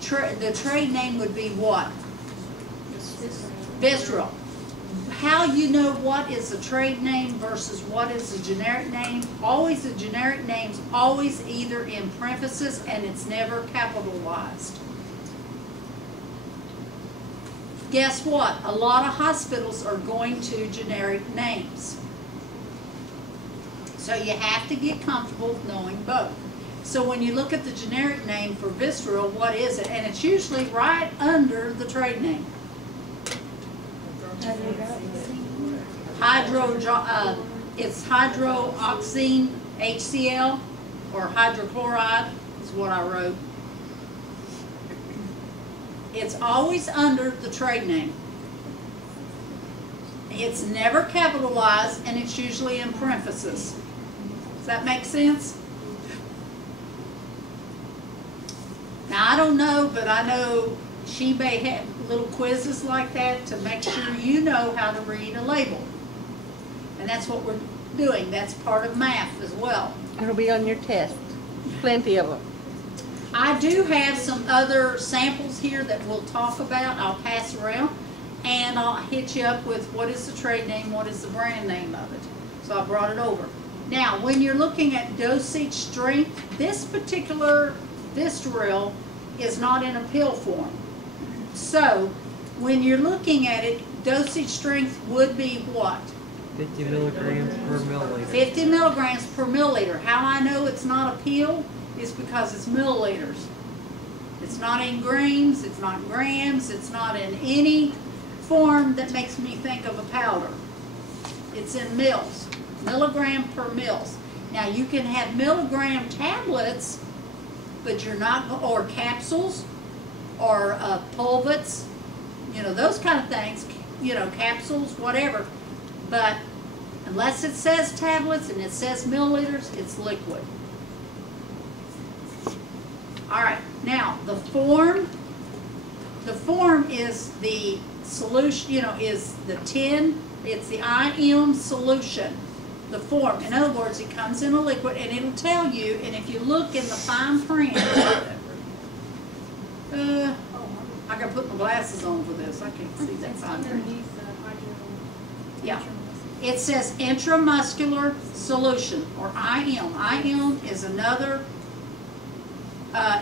here, the trade name would be what? Visceral. How you know what is a trade name versus what is a generic name? Always a generic name's always either in parentheses and it's never capitalized. Guess what? A lot of hospitals are going to generic names. So you have to get comfortable with knowing both. So when you look at the generic name for visceral, what is it? And it's usually right under the trade name. It's hydroxine HCl or hydrochloride is what I wrote. It's always under the trade name. It's never capitalized and it's usually in parentheses. Does that make sense? Now I don't know, but I know she may have little quizzes like that to make sure you know how to read a label. And that's what we're doing. That's part of math as well. It'll be on your test. Plenty of them. I do have some other samples here that we'll talk about. I'll pass around and I'll hit you up with what is the trade name, what is the brand name of it. So I brought it over. Now, when you're looking at dosage strength, this particular visceral is not in a pill form. So, when you're looking at it, dosage strength would be what? 50 milligrams per milliliter. 50 milligrams per milliliter. How I know it's not a pill is because it's milliliters. It's not in grains, it's not in grams, it's not in any form that makes me think of a powder. It's in mils, milligram per mils. Now you can have milligram tablets, but you're not, or capsules, or pulvets, you know, those kind of things, you know, capsules, whatever. But unless it says tablets and it says milliliters, it's liquid. All right, now the form is the solution, you know, is the tin, it's the IM solution, the form. In other words, it comes in a liquid and it'll tell you, and if you look in the fine print, I gotta put my glasses on for this, I can't see that fine print. Yeah. It says intramuscular solution, or IM. IM is another,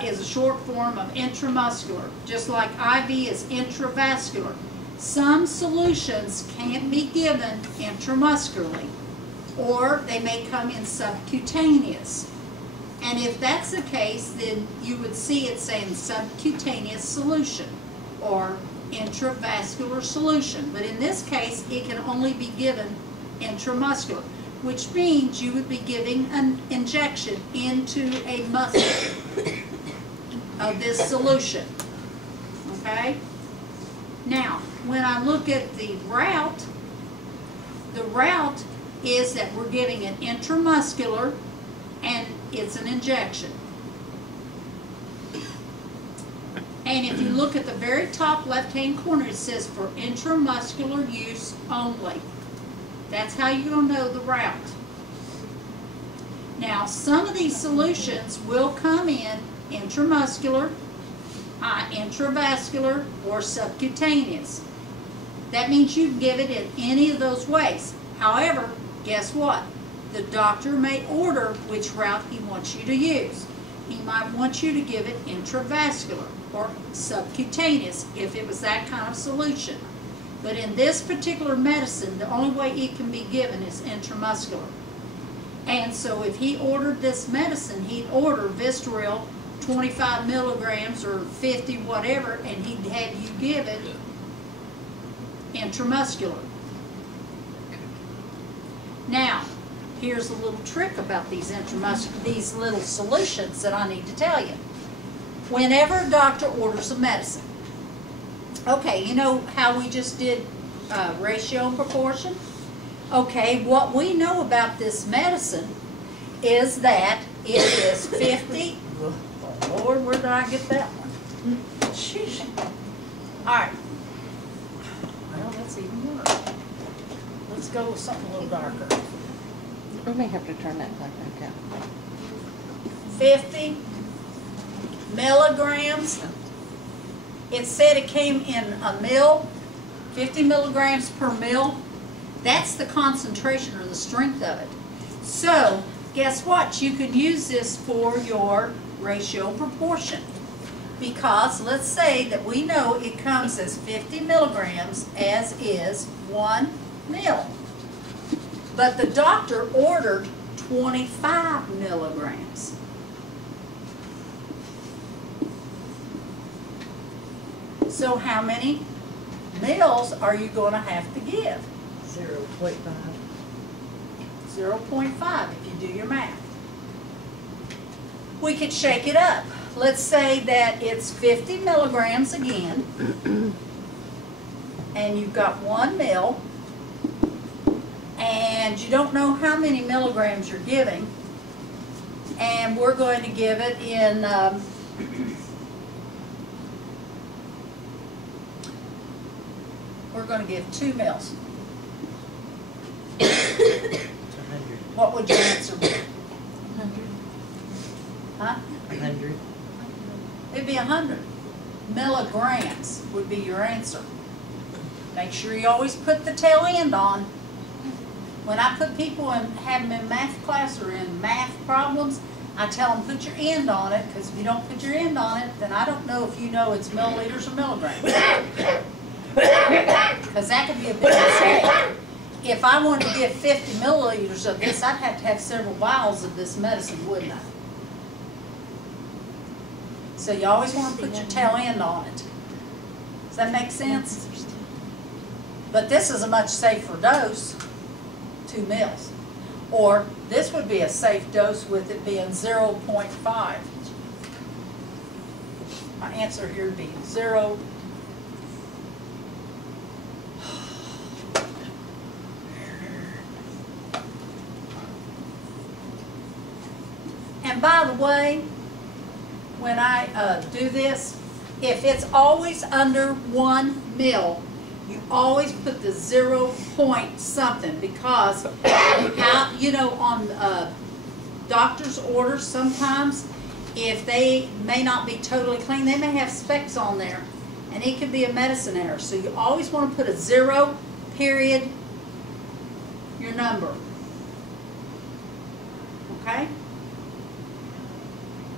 is a short form of intramuscular, just like IV is intravascular. Some solutions can't be given intramuscularly, or they may come in subcutaneous. And if that's the case, then you would see it saying subcutaneous solution, or intravascular solution. But in this case, it can only be given intramuscular, which means you would be giving an injection into a muscle of this solution. Okay? Now, when I look at the route is that we're giving an intramuscular and it's an injection. And if you look at the very top left-hand corner, it says for intramuscular use only. That's how you're going to know the route. Now, some of these solutions will come in intramuscular, intravascular, or subcutaneous. That means you can give it in any of those ways. However, guess what? The doctor may order which route he wants you to use. He might want you to give it intravascular or subcutaneous if it was that kind of solution. But in this particular medicine, the only way it can be given is intramuscular. And so if he ordered this medicine, he'd order Vistaril 25 milligrams or 50 whatever, and he'd have you give it intramuscular. Now, here's a little trick about these these little solutions that I need to tell you. Whenever a doctor orders a medicine, okay, you know how we just did ratio and proportion? Okay, what we know about this medicine is that it is 50. Oh, Lord, where did I get that one? Sheesh. All right. Well, that's even worse. Let's go with something a little darker. We may have to turn that back out. 50 milligrams. It said it came in a mil, 50 milligrams per mil. That's the concentration or the strength of it. So, guess what? You could use this for your ratio proportion. Because let's say that we know it comes as 50 milligrams as is 1 mil. But the doctor ordered 25 milligrams. So how many mils are you going to have to give? 0.5. 0.5 if you do your math. We could shake it up. Let's say that it's 50 milligrams again, and you've got 1 mil, and you don't know how many milligrams you're giving, and we're going to give it in we're going to give 2 mils. It's 100. What would your answer be? 100. Huh? 100. It'd be 100 milligrams would be your answer. Make sure you always put the tail end on. When I put people in, have them in math class or in math problems, I tell them put your end on it, because if you don't put your end on it, then I don't know if you know it's milliliters or milligrams. Because that could be a big mistake. If I wanted to give 50 milliliters of this, I'd have to have several vials of this medicine, wouldn't I? So you always want to put your tail end on it. Does that make sense? But this is a much safer dose, 2 mils. Or this would be a safe dose with it being 0.5. My answer here would be 0. And by the way, when I do this, if it's always under 1 mil, you always put the 0 point something, because how, you know, on doctor's orders sometimes, if they may not be totally clean, they may have specks on there, and it could be a medicine error. So you always want to put a 0, period, your number. Okay?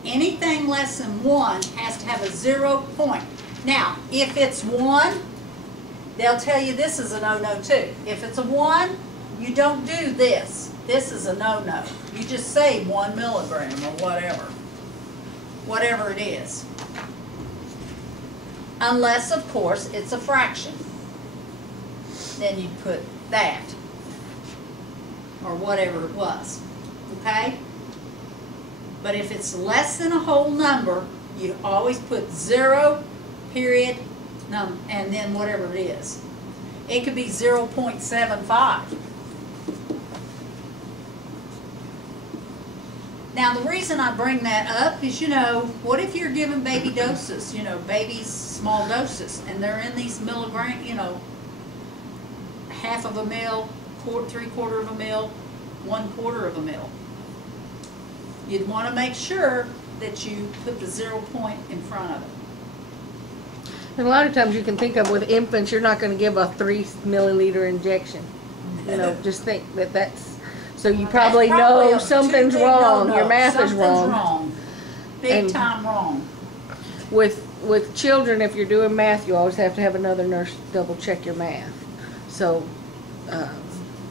Anything less than 1 has to have a 0 point. Now, if it's 1, they'll tell you this is a no-no too. If it's a 1, you don't do this. This is a no-no. You just say 1 milligram or whatever. Whatever it is. Unless, of course, it's a fraction. Then you put that. Or whatever it was. Okay? But if it's less than a whole number, you always put 0, period, and then whatever it is. It could be 0.75. Now the reason I bring that up is, you know, what if you're giving baby doses, you know, babies small doses, and they're in these milligram, you know, half of a mil, 3/4 of a mil, 1/4 of a mil. You'd want to make sure that you put the 0 point in front of it. And a lot of times you can think of with infants, you're not going to give a 3 milliliter injection. You know, just think that that's, so you probably That's probably know a something's too big wrong. no-no. Your math is wrong. Something's wrong. Big And time wrong. With children, if you're doing math, you always have to have another nurse double check your math. So,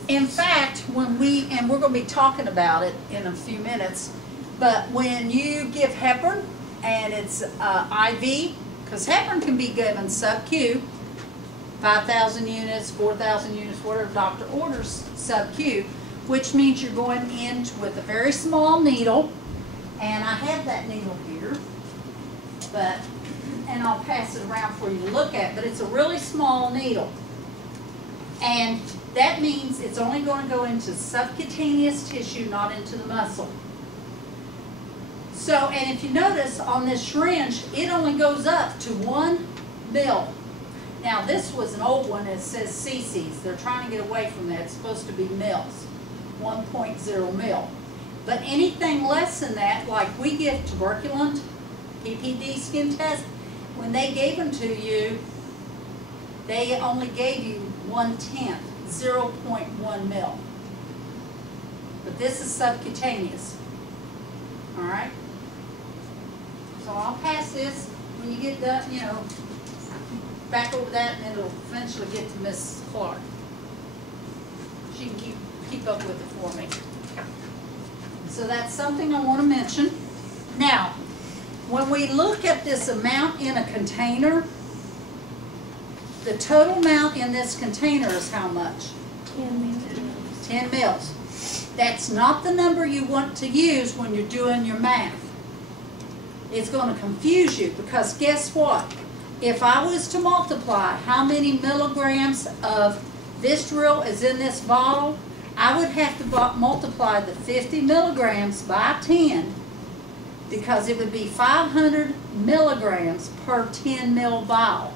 In fact, when and we're going to be talking about it in a few minutes, but when you give heparin and it's IV, because heparin can be given sub-Q, 5,000 units, 4,000 units, whatever doctor orders sub-Q, which means you're going in with a very small needle, and I have that needle here, and I'll pass it around for you to look at, but it's a really small needle. And that means it's only going to go into subcutaneous tissue, not into the muscle. So, and if you notice on this syringe, it only goes up to 1 mil. Now this was an old one that says cc's. They're trying to get away from that. It's supposed to be mils, 1.0 mil. But anything less than that, like we give tuberculin, PPD skin test, when they gave them to you, they only gave you 1/10, 0.1 mil. But this is subcutaneous. All right? So I'll pass this when you get done, you know, back over that, and it'll eventually get to Miss Clark. She can keep up with it for me. So that's something I want to mention. Now, when we look at this amount in a container, the total amount in this container is how much? 10 mils. That's not the number you want to use when you're doing your math. It's going to confuse you, because guess what? If I was to multiply how many milligrams of Vistaril is in this bottle, I would have to multiply the 50 milligrams by 10, because it would be 500 milligrams per 10 mil vial.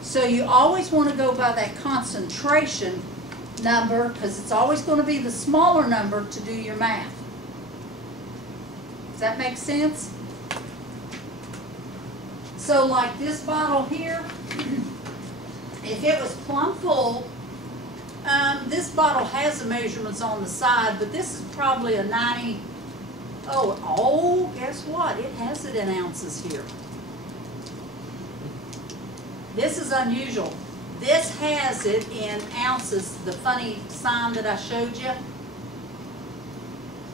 So you always want to go by that concentration number, because it's always going to be the smaller number to do your math. Does that make sense? So like this bottle here, if it was plumb full, this bottle has the measurements on the side, but this is probably a 90, oh, guess what? It has it in ounces here. This is unusual. This has it in ounces, the funny sign that I showed you.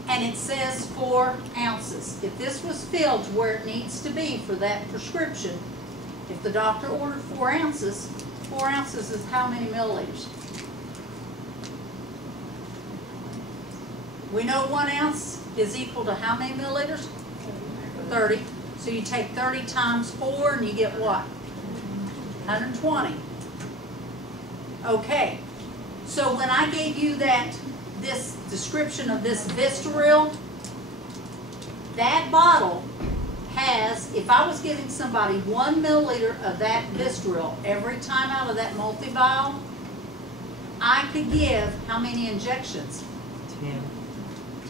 And it says 4 ounces. If this was filled to where it needs to be for that prescription, if the doctor ordered 4 ounces, 4 ounces is how many milliliters? We know 1 ounce is equal to how many milliliters? 30. So you take 30 times 4 and you get what? 120. Okay. So when I gave you this description of this Vistaril, that bottle has, if I was giving somebody 1 milliliter of that Vistaril every time out of that MultiVial, I could give how many injections?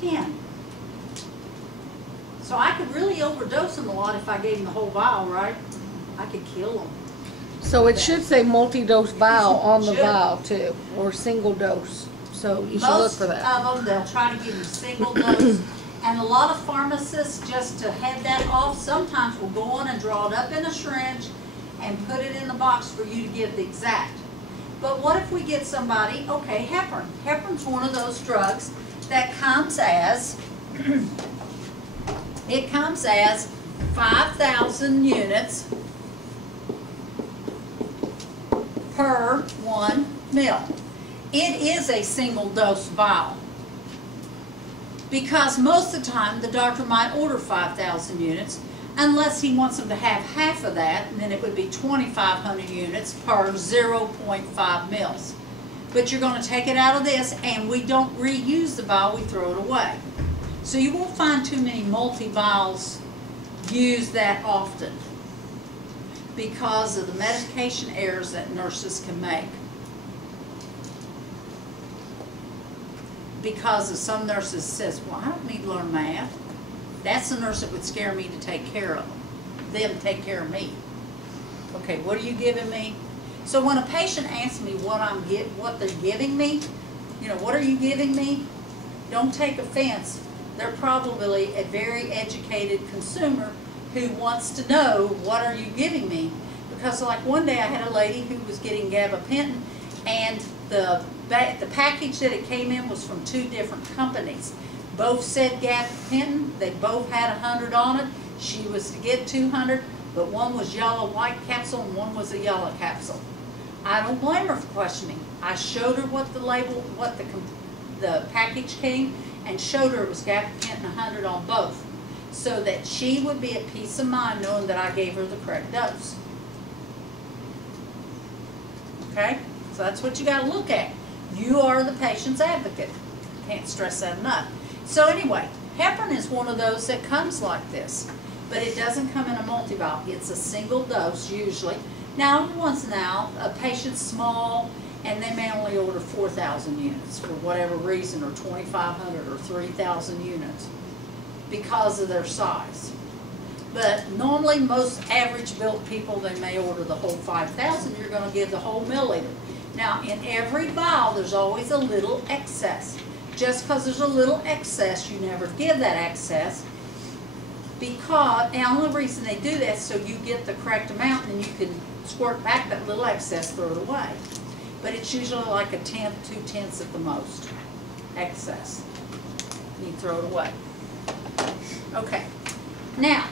10. So I could really overdose them a lot if I gave them the whole vial, right? I could kill them. So it should say multi-dose vial on the Should. vial too, or single dose. So you should look for that. Most of them, they'll try to give you single dose. And a lot of pharmacists, just to head that off, sometimes will go on and draw it up in a syringe and put it in the box for you to give the exact. But what if we get somebody, okay, heparin. Heparin's one of those drugs that comes as, it comes as 5,000 units per 1 mil. It is a single dose vial, because most of the time the doctor might order 5,000 units unless he wants them to have half of that, and then it would be 2,500 units per 0.5 mils. But you're going to take it out of this, and we don't reuse the vial, we throw it away. So you won't find too many multi-vials used that often because of the medication errors that nurses can make. Because of some nurses says, well, I don't need to learn math. That's the nurse that would scare me to take care of them take care of me. Okay, what are you giving me? So when a patient asks me what they're giving me, you know, what are you giving me? Don't take offense. They're probably a very educated consumer who wants to know, what are you giving me? Because like one day I had a lady who was getting gabapentin, and the package that it came in was from 2 different companies. Both said gabapentin, they both had 100 on it. She was to get 200, but one was yellow white capsule and one was a yellow capsule. I don't blame her for questioning. I showed her what the label, what the package came, and showed her it was gabapentin 100 on both, so that she would be at peace of mind knowing that I gave her the correct dose. Okay? So that's what you got to look at. You are the patient's advocate. Can't stress that enough. So anyway, heparin is one of those that comes like this, but it doesn't come in a multivial. It's a single dose usually. Now, once in a while, a patient's small and they may only order 4,000 units for whatever reason, or 2,500 or 3,000 units, because of their size. But normally, most average built people, they may order the whole 5,000, you're gonna give the whole milliliter. Now, in every vial, there's always a little excess. Just because there's a little excess, you never give that excess. Because, and the only reason they do that is so you get the correct amount and you can squirt back that little excess, throw it away. But it's usually like a tenth, 2/10 at the most, excess. You throw it away. Okay. Now,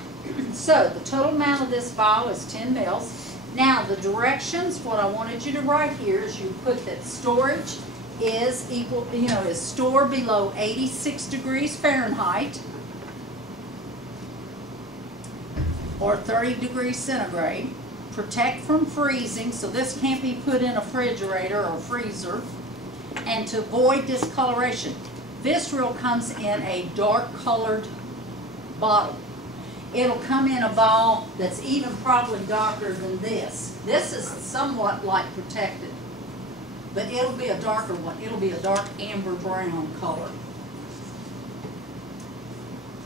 so the total amount of this vial is 10 mils. Now, the directions, what I wanted you to write here is you put that storage is equal, is stored below 86 degrees Fahrenheit or 30 degrees centigrade. Protect from freezing, so this can't be put in a refrigerator or freezer. And to avoid discoloration. Visceral comes in a dark colored bottle. It'll come in a vial that's even probably darker than this. This is somewhat light protected, but it'll be a darker one. It'll be a dark amber brown color.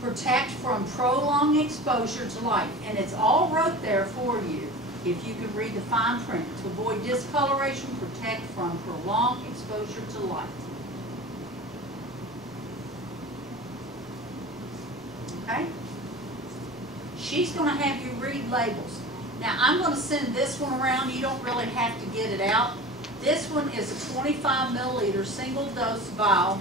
Protect from prolonged exposure to light, and it's all wrote there for you. If you can read the fine print, to avoid discoloration, protect from prolonged exposure to light. Okay? She's going to have you read labels. Now, I'm going to send this one around. You don't really have to get it out. This one is a 25 milliliter single dose vial,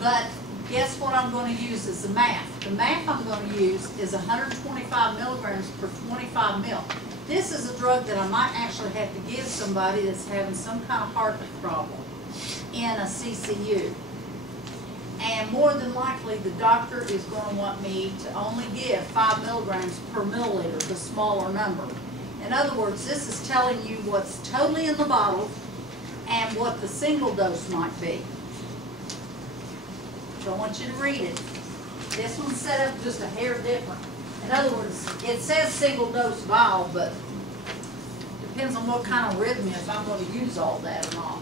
but guess what I'm going to use is the math. The math I'm going to use is 125 milligrams per 25 mil. This is a drug that I might actually have to give somebody that's having some kind of heart problem in a CCU. And more than likely, the doctor is going to want me to only give 5 milligrams per milliliter, the smaller number. In other words, this is telling you what's totally in the bottle and what the single dose might be. So I want you to read it. This one's set up just a hair different. In other words, it says single dose vial, but depends on what kind of rhythm if I'm going to use all that or not.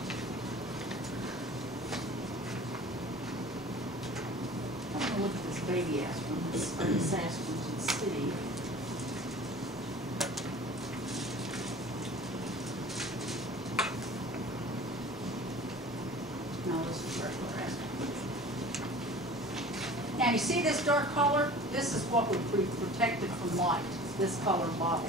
I'm going to look at this baby aspirin, this aspirin and see. No, this is regular aspirin. Now you see this dark color? This is what would be protected from light, this colored bottle.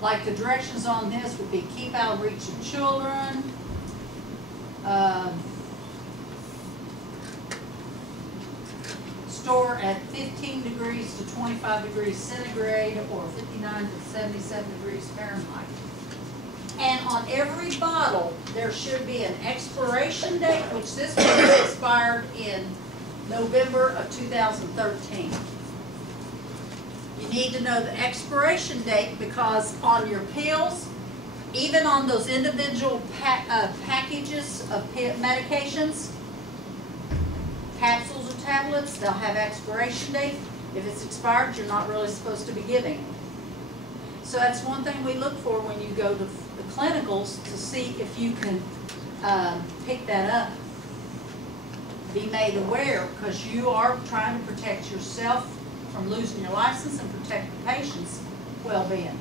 Like the directions on this would be keep out of reach of children, store at 15 degrees to 25 degrees centigrade or 59 to 77 degrees Fahrenheit. And on every bottle, there should be an expiration date, which this one expired in November of 2013. You need to know the expiration date because on your pills, even on those individual packages of medications, capsules or tablets, they'll have expiration date. If it's expired, you're not really supposed to be giving it. So that's one thing we look for when you go to the clinicals to see if you can pick that up. Be made aware because you are trying to protect yourself from losing your license and protect the patient's well-being.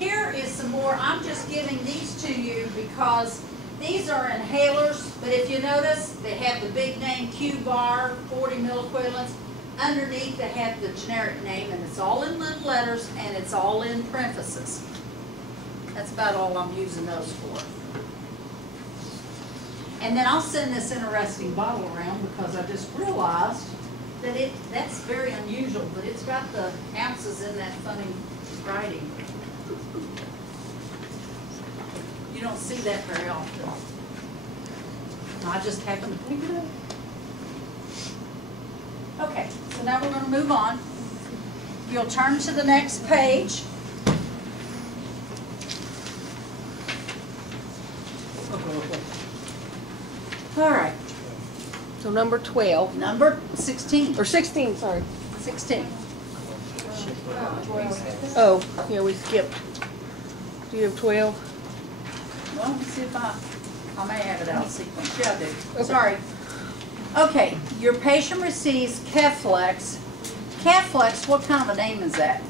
Here is some more. I'm just giving these to you because these are inhalers, but if you notice, they have the big name Q-bar, 40 milliequivalents. Underneath, they have the generic name, and it's all in little letters, and it's all in parentheses. That's about all I'm using those for. And then I'll send this interesting bottle around because I just realized that that's very unusual, but it's got the ounces in that funny writing. You don't see that very often. I just happened to pick it up. Okay, so now we're going to move on. You'll turn to the next page. All right. So number 12. Number 16. Or 16, sorry. 16. Oh, yeah, we skipped. Do you have 12? Well, let me see if I may have it out of sequence. Yeah, I do. Okay. Sorry. Okay, your patient receives Keflex. Keflex, what kind of a name is that?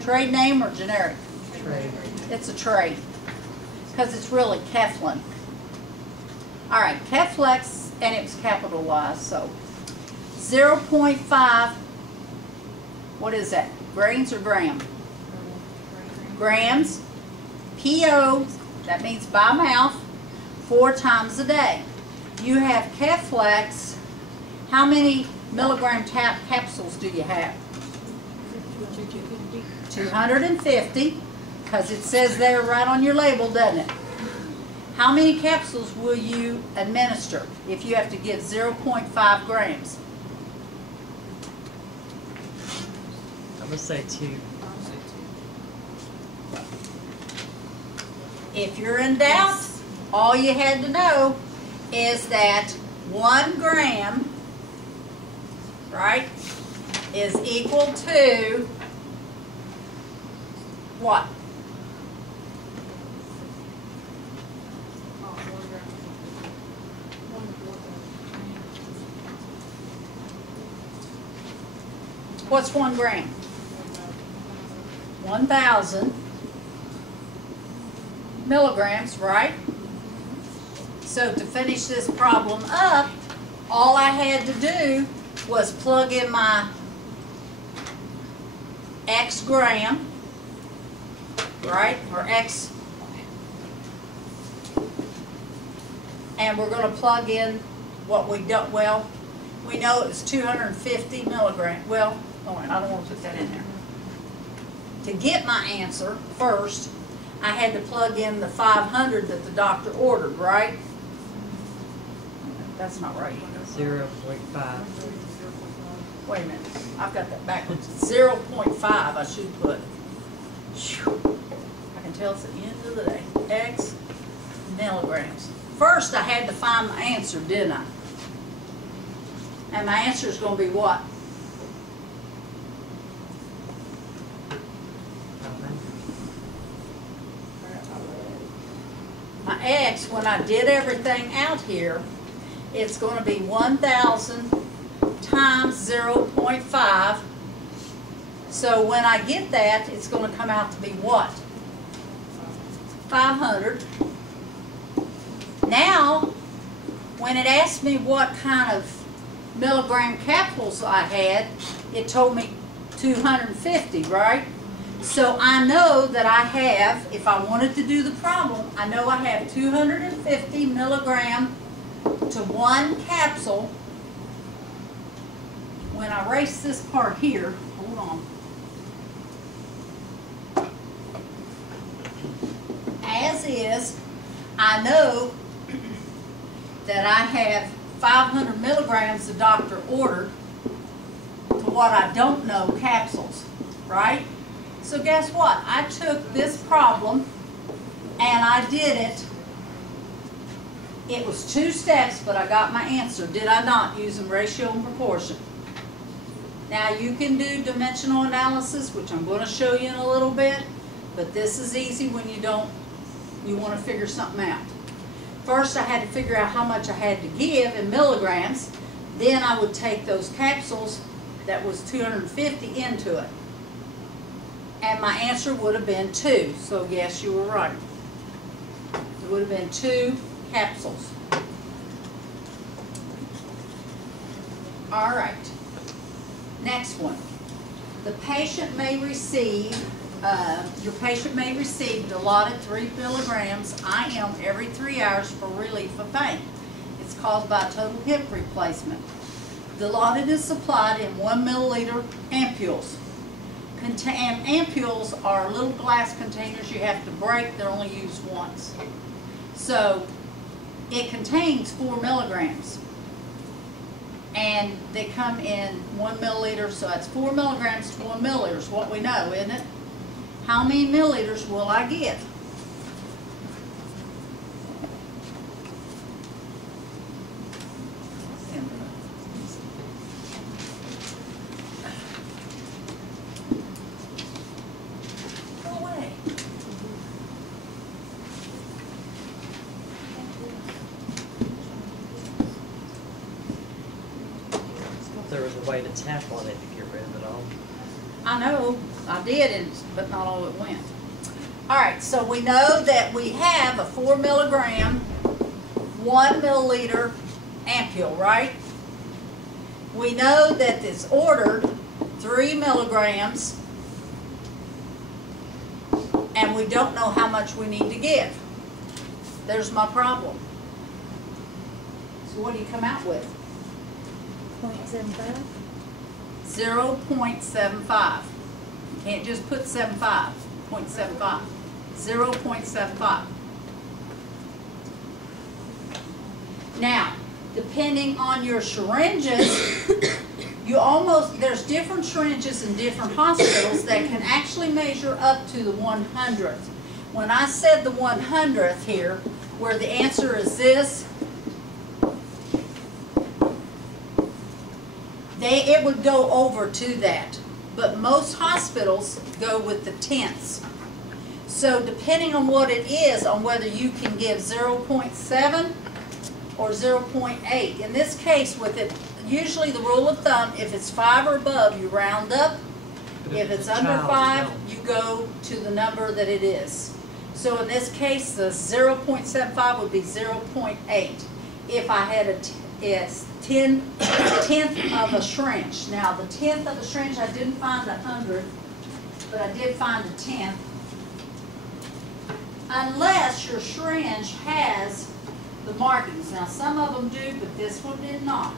Trade name or generic? Trade. It's a trade, because it's really Keflin. All right, Keflex, and it was capitalized, so 0.5, what is that? Grains or gram? Grams. PO, that means by mouth, 4 times a day. You have Keflex. How many milligram capsules do you have? 250, because it says there right on your label, doesn't it? How many capsules will you administer if you have to give 0.5 grams? I'm gonna say 2. If you're in doubt, all you had to know is that 1 gram, right, is equal to what? What's 1 gram? 1,000 milligrams, right? So to finish this problem up, all I had to do was plug in my X gram, right, or X, and we're going to plug in what we don't, well, we know it's 250 milligrams. Well, oh, I don't want to put that in there. To get my answer first, I had to plug in the 500 that the doctor ordered, right? That's not right. 0.5. Wait a minute, I've got that backwards. 0.5 I should put. Whew. I can tell it's the end of the day. X milligrams. First I had to find my answer, didn't I? And my answer is going to be what? My X, when I did everything out here, it's going to be 1,000 times 0.5. So when I get that, it's going to come out to be what? 500. Now, when it asked me what kind of milligram capsules I had, it told me 250, right? So I know that I have, if I wanted to do the problem, I know I have 250 milligram to 1 capsule. When I erase this part here, hold on. As is, I know that I have 500 milligrams the doctor ordered to what I don't know capsules, right? So guess what? I took this problem and I did it. It was 2 steps, but I got my answer. Did I not? Using ratio and proportion. Now you can do dimensional analysis, which I'm going to show you in a little bit, but this is easy when you want to figure something out. First I had to figure out how much I had to give in milligrams. Then I would take those capsules that was 250 into it. And my answer would have been 2. So yes, you were right. It would have been 2 capsules. All right. Next one. The patient may receive, your patient may receive Dilaudid 3 milligrams IM every 3 hours for relief of pain. It's caused by total hip replacement. Dilaudid is supplied in 1 milliliter ampoules. Ampoules are little glass containers you have to break. They're only used once. So it contains 4 milligrams. And they come in 1 milliliter, so that's 4 milligrams to 1 milliliter is what we know, isn't it? How many milliliters will I get? way to tap on it to get rid of it all. I know, I did, but not all it went. All right, so we know that we have a 4 milligram, 1 milliliter ampule, right? We know that it's ordered 3 milligrams, and we don't know how much we need to give. There's my problem. So what do you come out with? 0.75. 0.75. You can't just put 0.75. 0.75. Now, depending on your syringes, there's different syringes in different hospitals that can actually measure up to the 100th. When I said the 100th here, where the answer is this, it would go over to that. But most hospitals go with the tenths. So depending on what it is, on whether you can give 0.7 or 0.8. In this case, with it, usually the rule of thumb, if it's 5 or above, you round up. If it's under 5, you go to the number that it is. So in this case, the 0.75 would be 0.8. If I had a tenth of a syringe. Now, the tenth of a syringe, I didn't find the 100th, but I did find the 10th. Unless your syringe has the markings. Now, some of them do, but this one did not.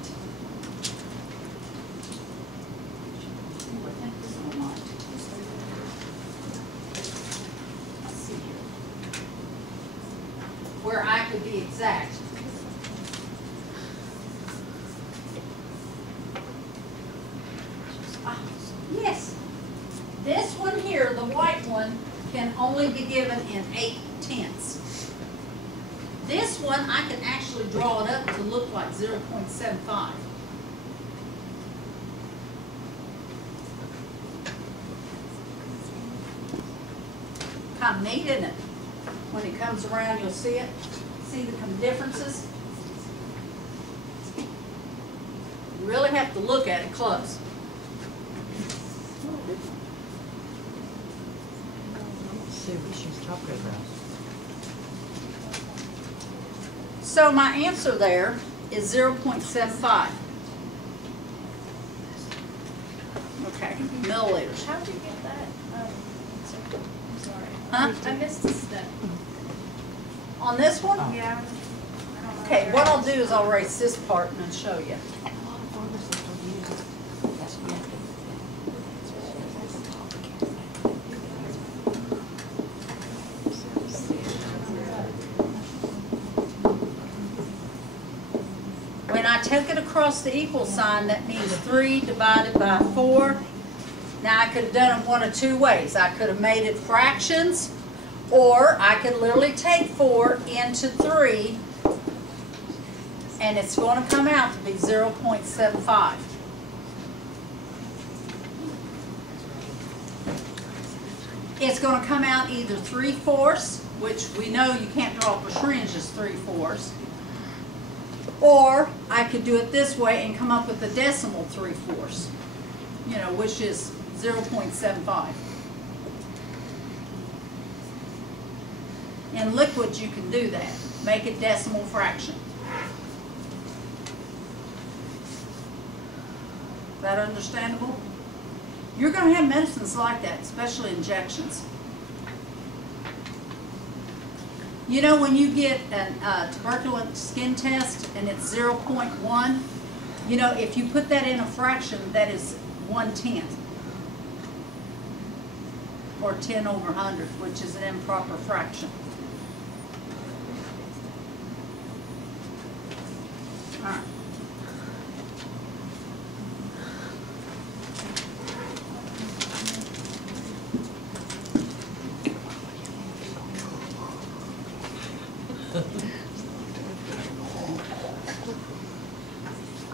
Ooh, I think this one might. Let's see here. Where I could be exact. Yes. This one here, the white one, can only be given in 8/10. This one, I can actually draw it up to look like 0.75. Kind of neat, isn't it? When it comes around, you'll see it. See the differences? You really have to look at it close. See what she's talking about. So my answer there is 0.75. Okay, milliliters. How'd you get that? I'm sorry. Huh? I missed a step. On this one? Yeah. I don't know. Okay, what I'll do is I'll erase this part and then show you. When I took it across the equal sign, that means 3 divided by 4. Now I could have done it one of two ways. I could have made it fractions, or I could literally take 4 into 3, and it's going to come out to be 0.75. It's going to come out either 3/4, which we know you can't draw up a syringe as 3/4, or I could do it this way and come up with a decimal 3/4, you know, which is 0.75. In liquids, you can do that. Make it decimal fraction. Is that understandable? You're going to have medicines like that, especially injections. You know, when you get a tuberculous skin test and it's 0.1, you know, if you put that in a fraction, that is 1/10. Or 10 over 100, which is an improper fraction. All right.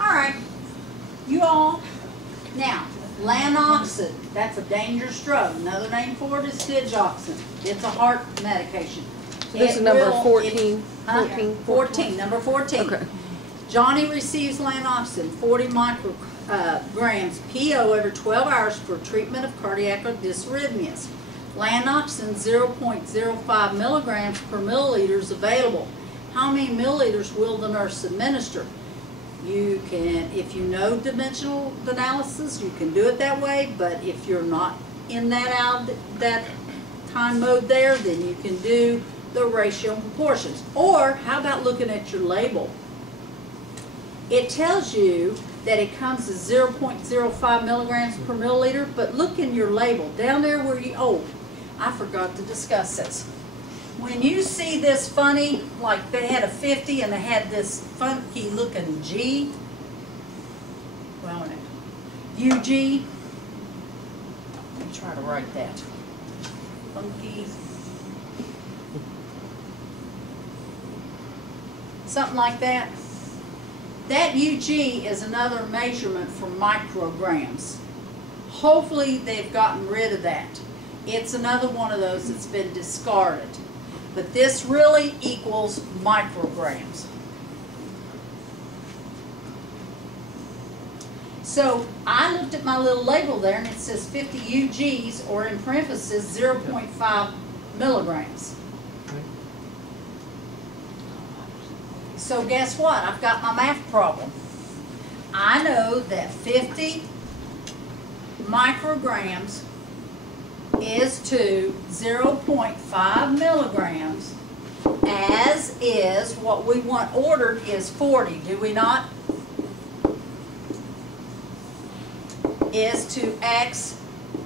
All right, you all, now, Lanoxin, that's a dangerous drug. Another name for it is digoxin. It's a heart medication. So this is number 14, 14, 14, number 14. Okay. Johnny receives lanoxin, 40 micrograms PO every 12 hours for treatment of cardiac or dysrhythmias. Lanoxin 0.05 milligrams per milliliter is available. How many milliliters will the nurse administer? You can, if you know dimensional analysis, you can do it that way, but if you're not in that time mode there, then you can do the ratio and proportions. Or how about looking at your label? It tells you that it comes as 0.05 milligrams per milliliter, but look in your label down there where you, oh, I forgot to discuss this. When you see this funny, like they had a 50 and they had this funky looking G, well, UG, let me try to write that. Funky, something like that. That UG is another measurement for micrograms. Hopefully they've gotten rid of that. It's another one of those that's been discarded. But this really equals micrograms. So I looked at my little label there and it says 50 UGs, or in parentheses 0.5 milligrams. So guess what? I've got my math problem. I know that 50 micrograms is to 0.5 milligrams, as is what we want ordered is 40, do we not? Is to X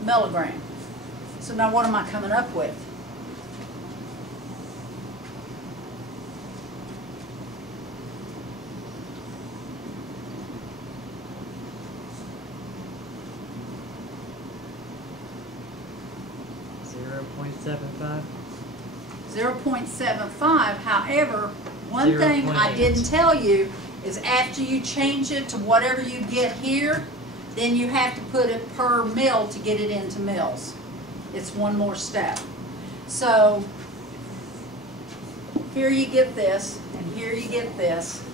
milligram. So now what am I coming up with? .75. 0.75. However, one thing I 0.8. didn't tell you is after you change it to whatever you get here, then you have to put it per mil to get it into mils. It's one more step. So here you get this, and here you get this.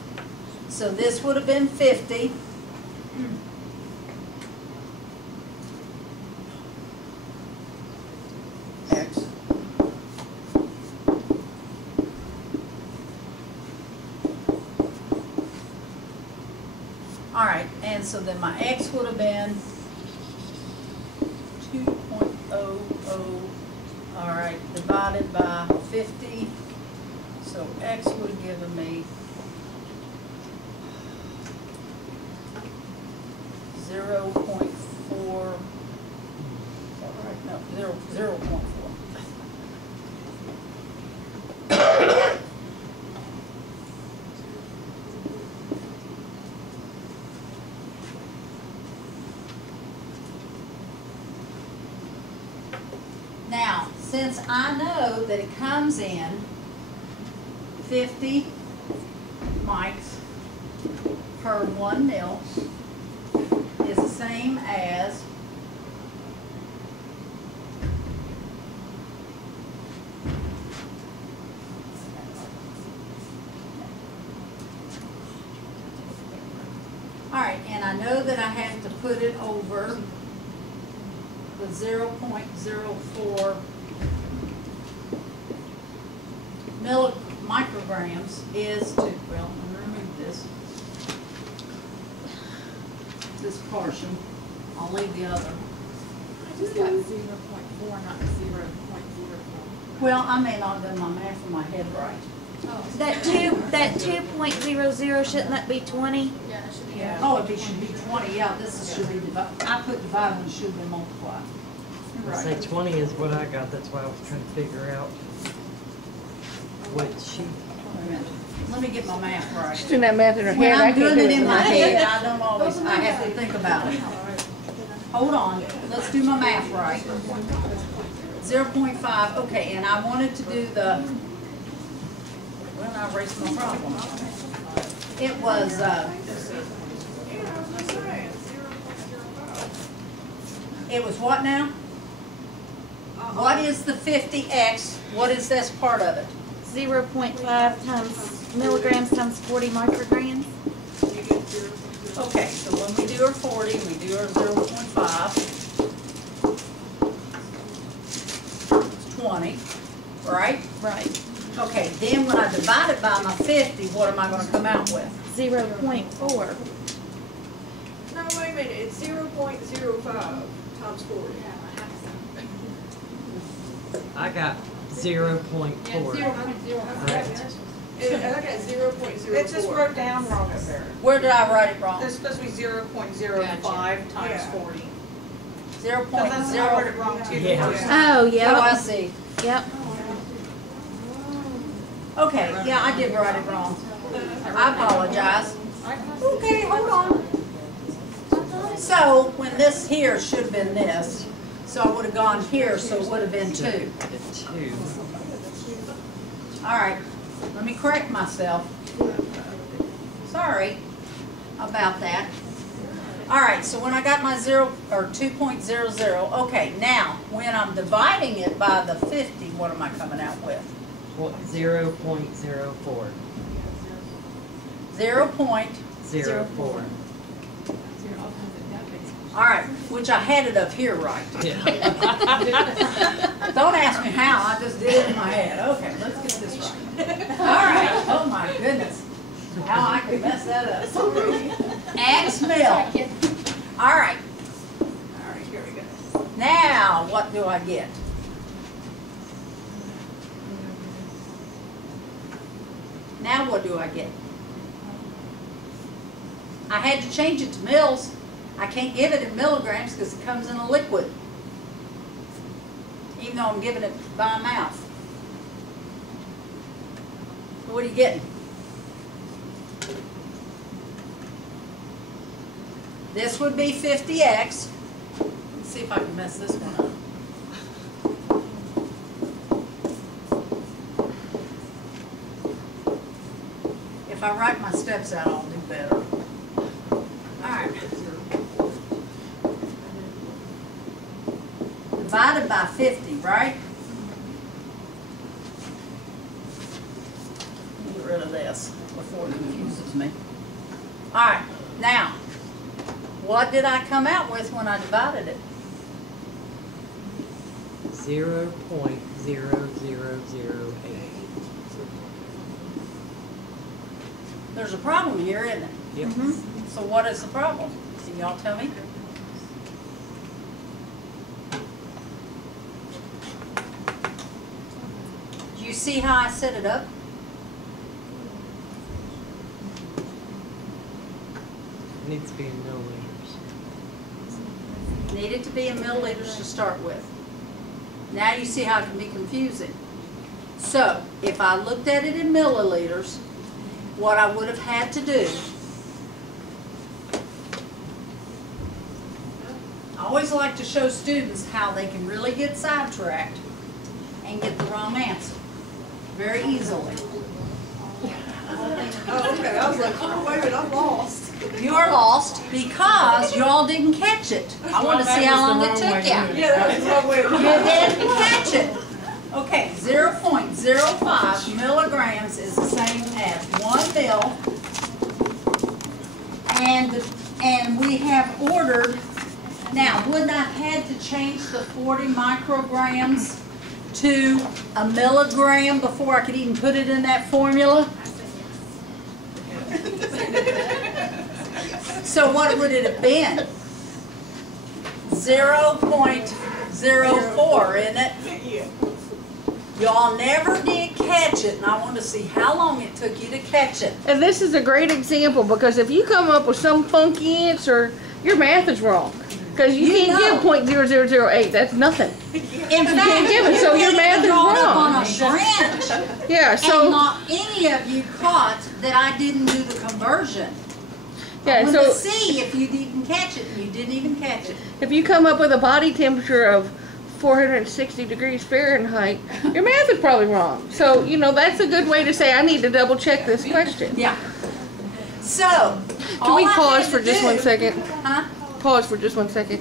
So this would have been 50. X. All right, and so then my X would have been 2.00, all right, divided by 50. So X would have given me 0.4, all right, no, 0.4. Now, since I know that it comes in 50 mics per 1 mil is the same as all right, and I know that I have to put it over the 0.04 micrograms is to, well, I'm going to remove this portion. I'll leave the other. I just got 0.4, not 0.04. Well, I may not have done my math in my head right. Oh. That 2.00, shouldn't that be 20? Yeah, it should be. Yeah. Oh, it should be 20. Yeah, this should be divided. I put divided and it should be multiplied. You're I say right. 20 is what I got, that's why I was trying to figure out what sheet. Wait a minute. Let me get my math right. She's doing that math in her When head. I I'm can't doing do it it in my head. head, I don't always, I have to think about it. Hold on, let's do my math right. 0.5, okay, and I wanted to do the, well, I erased my problem. It was, it was what now? What is the 50x? What is this part of it? 0.5 times milligrams times 40 micrograms. Okay, so when we do our 40, we do our 0.5. It's 20, right? Right. Okay, then when I divide it by my 50, what am I gonna come out with? 0.4. No, wait a minute, it's 0.05 times 40. I got 0.4. Correct. And I got 0.04. It just wrote down wrong up there. Where did I write it wrong? It's supposed to be 0.05 times Yeah. 40. 0.0. Because I wrote it wrong too. Yeah. Oh, Oh, I yeah. see. Yep. Okay, yeah, I did write it wrong. I apologize. Okay, hold on. So, when this here should have been this, so I would have gone here, so it would have been 2. 2. All right, let me correct myself. Sorry about that. All right, so when I got my 2.00, okay, now, when I'm dividing it by the 50, what am I coming out with? 0.04. 0.04. All right, which I had it up here right. Yeah. Don't ask me how, I just did it in my head. Okay, let's get this right. All right, oh my goodness. How I could mess that up. X mil. All right. All right, here we go. Now, what do I get? Now what do I get? I had to change it to mils. I can't give it in milligrams because it comes in a liquid, even though I'm giving it by mouth. So what are you getting? This would be 50x. Let's see if I can mess this one up. If I write my steps out, I'll do better. All right. Divided by 50, right? Get rid of this before it confuses me. All right, now, what did I come out with when I divided it? 0.0008. There's a problem here, isn't it? Yep. So what is the problem? Can y'all tell me? Do you see how I set it up? It needs to be in milliliters. Needed to be in milliliters to start with. Now you see how it can be confusing. So, if I looked at it in milliliters, what I would have had to do, I always like to show students how they can really get sidetracked and get the wrong answer very easily. Oh, okay, I was like, oh, wait a minute, I'm lost. You are lost because y'all didn't catch it. I want to see how long it took you. Yeah, that was the wrong way. You didn't catch it. Okay, 0.05 milligrams is the same as 1 mil. And we have ordered, now wouldn't I have had to change the 40 micrograms to a milligram before I could even put it in that formula? So what would it have been? 0.04, isn't it? Yeah. Y'all never did catch it, and I want to see how long it took you to catch it. And this is a great example because if you come up with some funky answer, your math is wrong. Because you can't give .0008. That's nothing. In fact, can't give it, so your math is drawn up wrong. on a branch, Yeah. and So not any of you caught that I didn't do the conversion. I yeah. wanted to So see if you didn't catch it, and you didn't even catch it. if you come up with a body temperature of 460 degrees Fahrenheit, your math is probably wrong. So you know that's a good way to say I need to double check this question. Yeah. So, Can we pause for just 1 second? Huh? Pause for just 1 second.